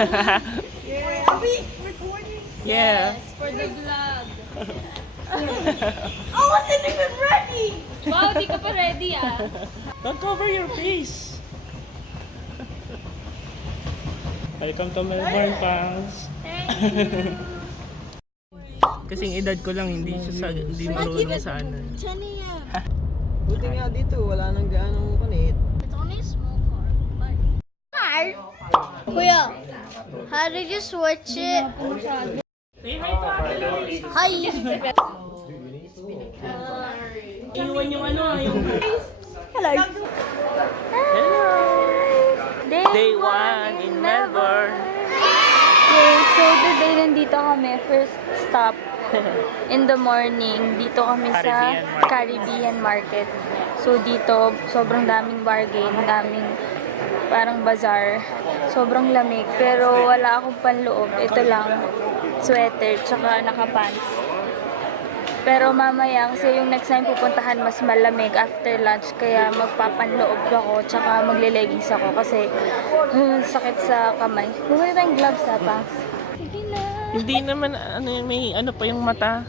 Yeah. Are we recording? Yeah. Yes, for the vlog. I wasn't even ready! Wow, di ka pa ready ah. Don't cover your face. Welcome to Melbourne, Pangs. Thank you. Kasing edad ko lang, hindi marunong sa ano. 10 a.m. Buti nga dito, wala nang gaano kunit. It's only a small car. Hi! Kuya, how did you switch it? Say hi to Ate. Hi! Iwan yung ano, yung... Hello! Hello! Day 1 in Melbourne. Okay, so today nandito kami, first stop in the morning. Dito kami sa Caribbean Market. So dito, sobrang daming bargain, daming parang bazaar. Sobrang lamig, pero wala akong panloob. Ito lang, sweater, tsaka nakapants. Pero mamaya, kasi yung next time pupuntahan mas malamig after lunch, kaya magpapanloob ako, tsaka magle-leggings ako kasi sakit sa kamay. Bumili tayong gloves ha, Pangs. Sige na. Hindi naman, ano yung may ano pa yung mata.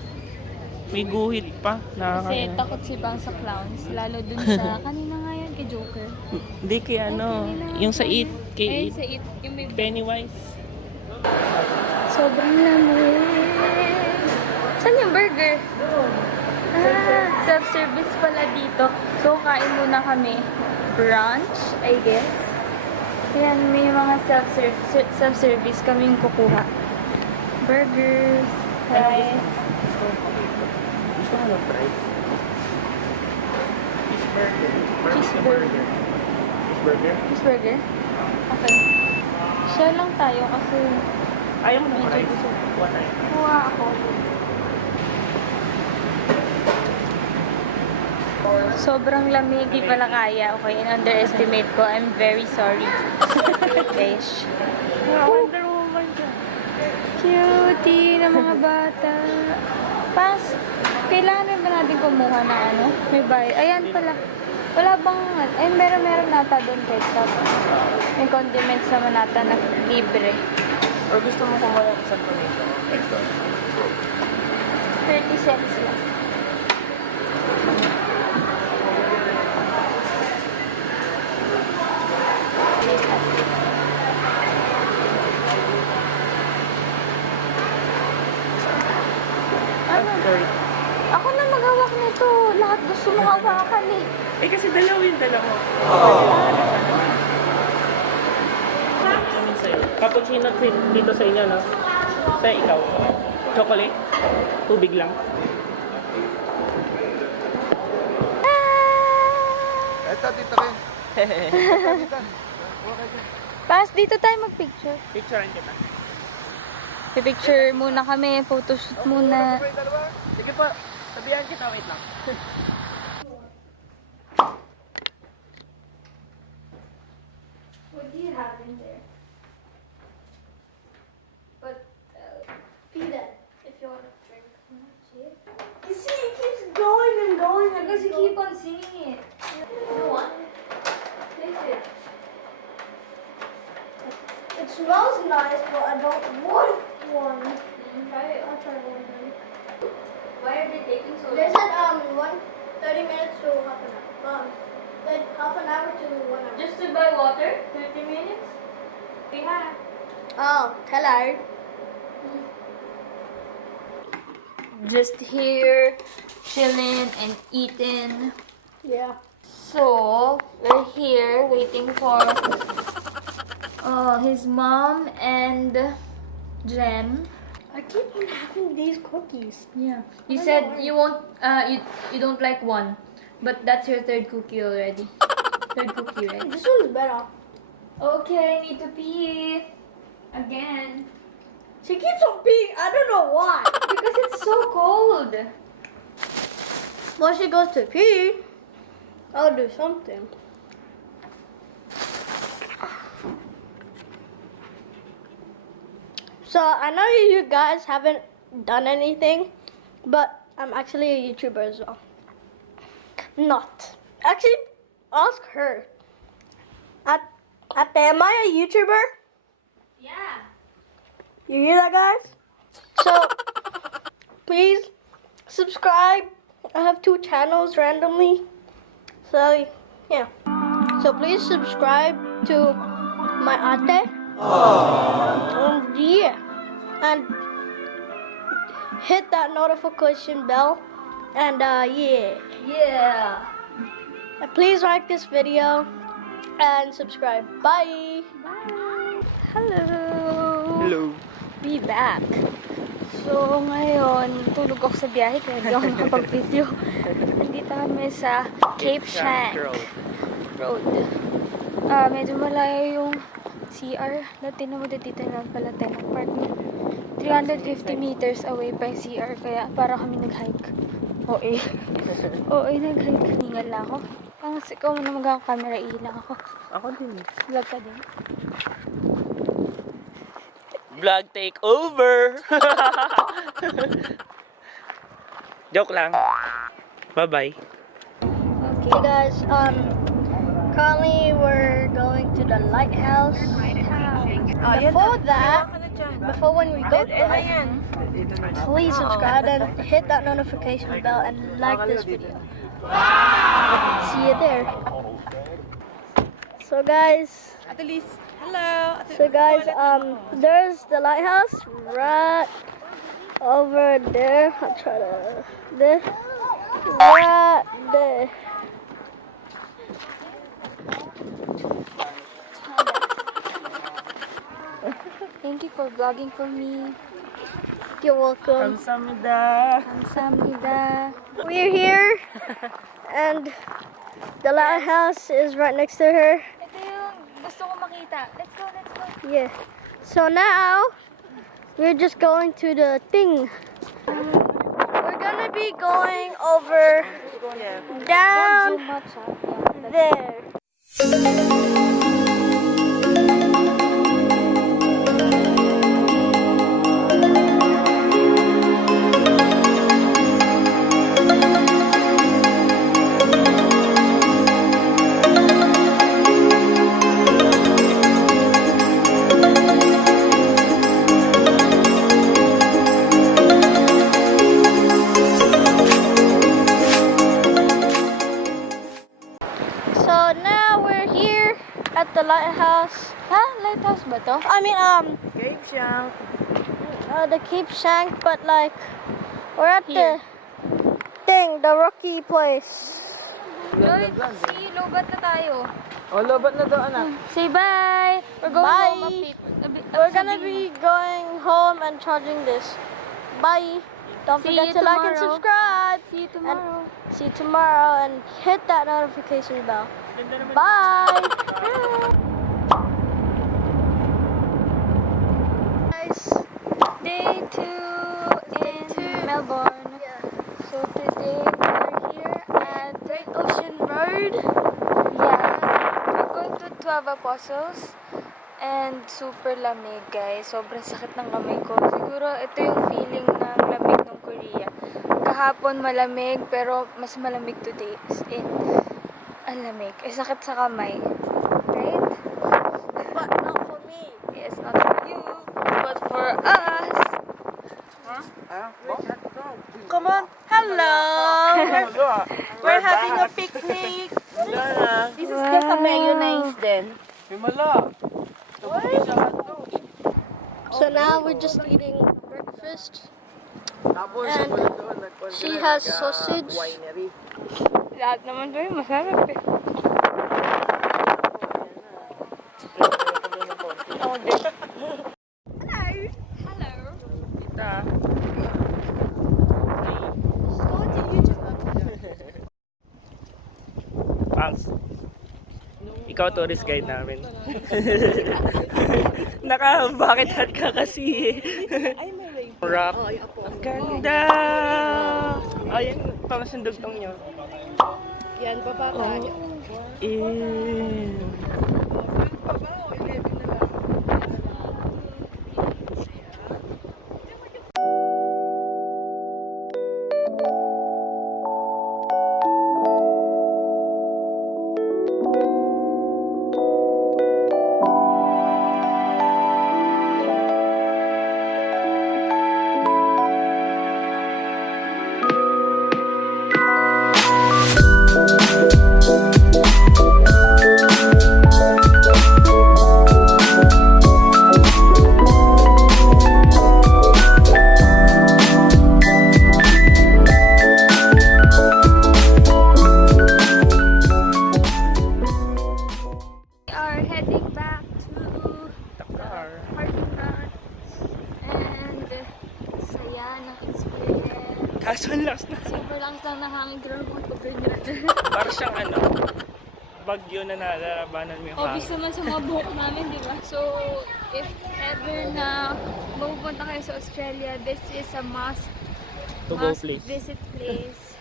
May guhit pa. Kasi takot si Pangs sa clowns, lalo dun sa, kanina nga yan, kay Joker. Hindi kay ano, yung sa It, kay Ayun sa It, yung may Pennywise. sobrang lamig. Saan yung burger? Self-service pala dito. So, kain muna kami. Brunch, I guess. Ayan, may mga self-service kaming kukuha. Burgers, fries. Gusto mo ng fries? Cheeseburger. Cheeseburger? Cheeseburger? Okay. Share lang tayo kasi Ayaw mo ng medyo fries? gusto. Kuha tayo. Kuha ako. Sobrang lamig, di pala kaya. Okay, underestimate ko. I'm very sorry. Fish. Wonder Woman ka. Cutie na mga bata. Pas, kailangan rin ba natin kumuha na ano? May bayad. Ayan pala. Wala bang, ay meron nata doon ketchup. May condiments naman nata na libre. Or gusto mo kumuha sa tomato? 30 cents lang. Ano? Ako na maghawak nito. Lahat gusto mo hawakan eh. Eh kasi dalawin, dalawa. Kami sa'yo. Cappuccino dito sa inyo, no? Kaya ikaw. Chocolate? Tubig lang. Eto, dito kayo. Pas, dito tayo mag-picture. Picturean kita. Picture muna kami, photoshoot muna. Sige po, sabihan kita, wait lang. What do you have in there? But, pee that if you want to drink. You see, it keeps going and going. Because you keep on singing it. You want? Taste it. It smells nice, but I don't want one. Try it. I'll try one then. Why are they taking so They long? said 30 minutes to half an hour. Like half an hour to 1 hour. Just to buy water? 30 minutes? We have. Oh, hello. Just here, chilling and eating. Yeah. So, we're here waiting for his mom and Jem. I keep on having these cookies. Yeah. You said you won't, you don't like one, but that's your third cookie already. Third cookie, right? This one's better. Okay, need to pee again She keeps on peeing. I don't know why. because it's so cold. Once she goes to pee, I'll do something. So I know you guys haven't done anything, but I'm actually a YouTuber as well. Not. Actually, ask her. Am I a YouTuber? Yeah. You hear that, guys? So, please subscribe. I have 2 channels randomly. So, yeah. So, please subscribe to my ate. And yeah. And hit that notification bell. And, yeah. Yeah. And please like this video and subscribe. Bye. Bye. Hello. Hello. Be back. So, ngayon, tulog ako sa biyahe kaya hindi ako nakapag-video. Nandito kami sa Cape Shank Road. Medyo malayo yung CR. Dati naman dito lang pala tayo ng apartment. 350 meters away pa yung CR kaya para kami nag-hike. Nag-hike. Hingal lang ako. Pangas ikaw mo na mag-camera, ihilang ako. Ako din. Vlog ka din. Vlog take over! Joke lang. Bye-bye. Okay, guys. Currently we're going to the lighthouse. Before that, before when we go there, please subscribe and hit that notification bell and like this video. See you there. So guys, there's the lighthouse right over there. I'll try to right there. Thank you for vlogging for me. You're welcome. Kamsahamnida. Kamsahamnida. We're here, and the lighthouse is right next to her. Ito yung gusto ko makita. Let's go, let's go. Yeah. So now we're just going to the thing. We're gonna be going over down Zoom much, there. So now we're here at the lighthouse. Ha? Lighthouse ba to? I mean, Cape Shank. the Cape Shank, but like we're at Here. the thing, the rocky place. Lloyd, see, lobat na tayo. Lobat na daw, anak. Say bye. We're going Bye. home. We're gonna be going home and charging this. Bye. Don't See forget you to like and tomorrow. subscribe. See you tomorrow. See you tomorrow and hit that notification bell. Bye. Guys, Day 2 in Melbourne. yeah. So today we're here at Great Ocean Road. we're going to 12 Apostles and super lamig, guys. Sobrang sakit ng kamay ko. Siguro ito yung feeling ng lamig ng Korea. Kahapon malamig pero mas malamig today. As in, ang lamig. Sakit sa kamay. Right? But not for me. Yes, not for you, but for us. Come on. Hello. We're having a picnic. This is just a mayonnaise then. So now we're just eating breakfast. And she has sausage. Lahat naman doon masarap eh. Pangs. Ikaw tourist guide namin. Bakit hot ka kasi? Rock. Ang ganda! Ayan, pang sundugtong nyo. Yan, baba tayo. Ang lakas na. Super lakas lang ng hangin. Grabe ko ito ganyan. Parang siyang bagyo na nalalabanan mo yung Obvious hangin. naman sa mga buhok namin, di ba? So, if ever na mapupunta kayo sa Australia, this is a must To go place. visit place.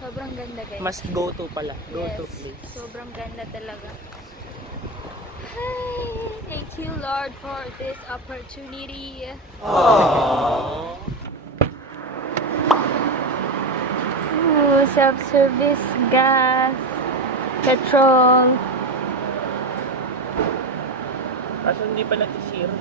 Sobrang ganda, guys. Must go to pala. Go to Yes, place. sobrang ganda talaga. Hi! Thank you, Lord, for this opportunity. Ooh, self-service gas, petrol. Kaso hindi pa natisira.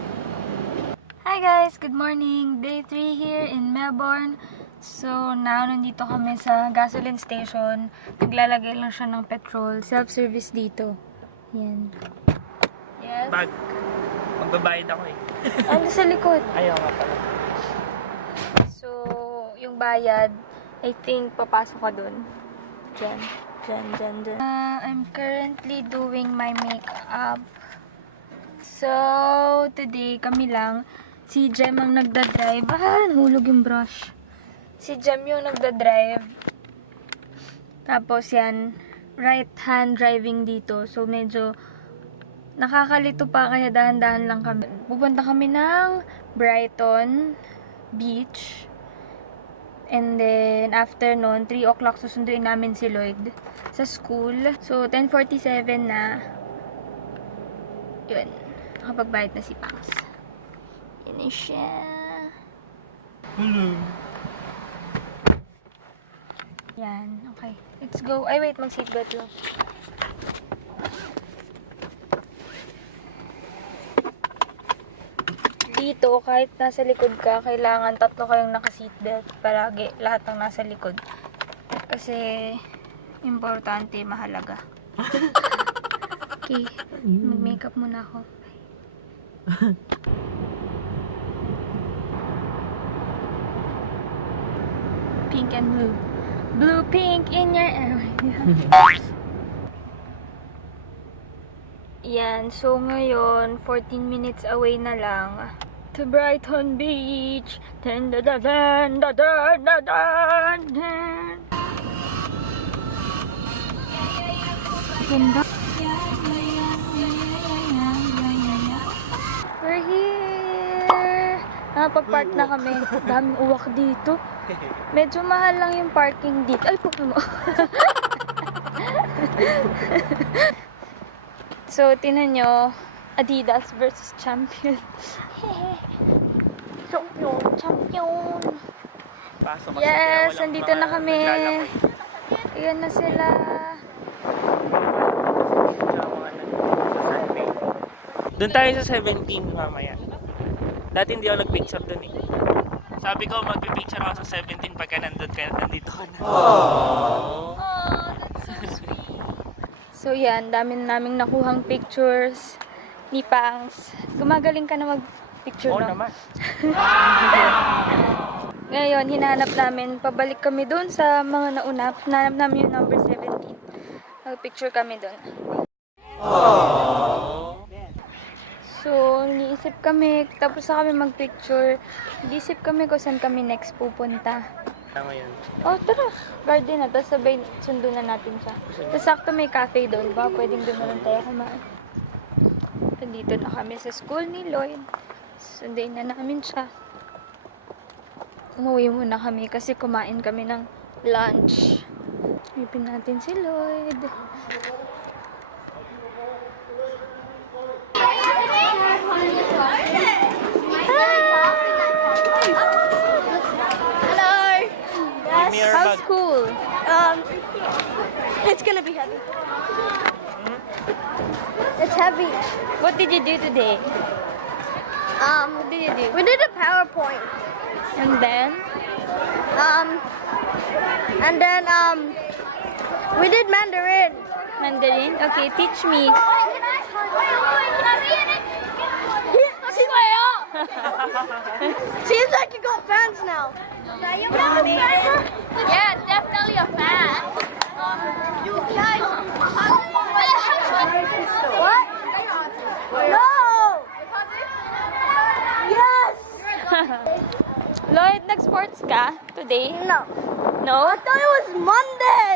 Hi guys! Good morning! Day 3 here in Melbourne. So, now nandito kami sa gasoline station. Naglalagay lang siya ng petrol. Self-service dito. Yan. Yes. Bag. Magbabayad ako eh. Ano sa likod? Ayaw nga pala. So, yung bayad, I think papasok ka dun. Diyan. Diyan. I'm currently doing my makeup. So, today kami lang. Si Jem ang nagdadrive. Nahulog yung brush. Si Jem yung nagdadrive. Tapos yan, right hand driving dito. So, medyo nakakalito pa kaya dahan-dahan lang kami. Pupunta kami ng Brighton Beach. And then, after nun, 3 o'clock susunduin namin si Lloyd sa school. So, 10:47 na. Yun. Nakapagbayad na si Pangs. Yan na siya. Hello. Yan. Okay. Let's go. Ay, wait. Mag-seatbelt lang. Dito, kahit nasa likod ka, kailangan 3 kayong naka-seatbelt. Palagi. Lahat ng nasa likod. Kasi, importante, mahalaga. Okay. Mag-makeup muna ako. Pink and blue. Blue, pink in your area. Yan. So, ngayon, 14 minutes away na lang to Brighton Beach. Dun, dun, dun, dun, dun, dun, dun, dun, dun. Ganda. We're here! Nakapag-park na kami. Daming uwak dito. Medyo mahal lang yung parking dito. Ay, po mo. So, tinan nyo. Adidas versus Champion. Champion! Pasok kasi Yes! kaya walang Nandito mga na kami. naglalakad. Ayan na sila. Doon tayo sa 17 mamaya. Dati hindi ako nag-picture doon eh. Sabi ko mag-picture ako sa 17 pagka nandito ka na. Oh, that's so sweet. So yan, dami naming nakuhang pictures ni Pangs. Gumagaling ka na mag-picture, Oo no? naman. Ngayon, hinahanap namin, pabalik kami doon sa mga nauna. Hinahanap namin yung number 17. Mag-picture kami doon. So, niisip kami, tapos na kami mag-picture. Niisip kami kung saan kami next pupunta. Tama yun. Oh, tara. Garden na. Tapos sabay, sundo na natin siya. Tapos sakto may cafe doon. Baka pwedeng doon na lang tayo kumain. Nandito na kami sa school ni Lloyd. Sundayin na namin siya. Umuwi muna kami kasi kumain kami ng lunch. Ipin natin si Lloyd. Mirror How's bag. school? It's gonna be heavy. It's heavy. What did you do today? What did you do? We did a PowerPoint. And then? We did Mandarin. Mandarin? Okay, teach me. Seems like you got fans now. Yeah, definitely a fan. You guys. What? No. Yes. Lloyd, nag-sports ka? today? No. No? I thought it was Monday.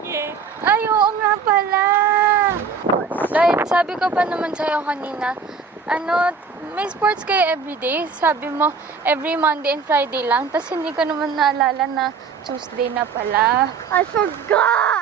Yeah. Ay, oo nga pala. Kahit sabi ko pa naman sa'yo kanina, may sports kayo everyday. Sabi mo, every Monday and Friday lang. Tapos hindi ko naman naalala na Tuesday na pala. I forgot.